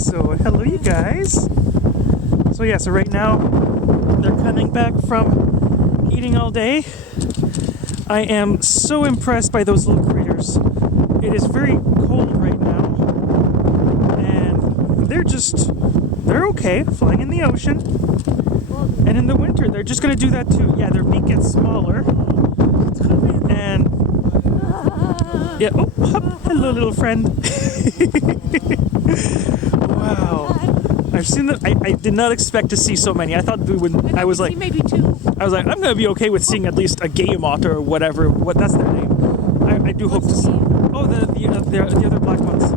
So hello you guys. So right now they're coming back from eating all day. I am so impressed by those little critters. It is very cold right now, and they're okay flying in the ocean. And in the winter they're just gonna do that too. Yeah, their beak gets smaller. And yeah, oh, hello little friend. Wow. I've seen that. I did not expect to see so many. I thought we would. I was like, maybe two. I was like, I'm gonna be okay with seeing at least a guillemot or whatever. What that's their name. I do hope to see. Oh, the other black ones.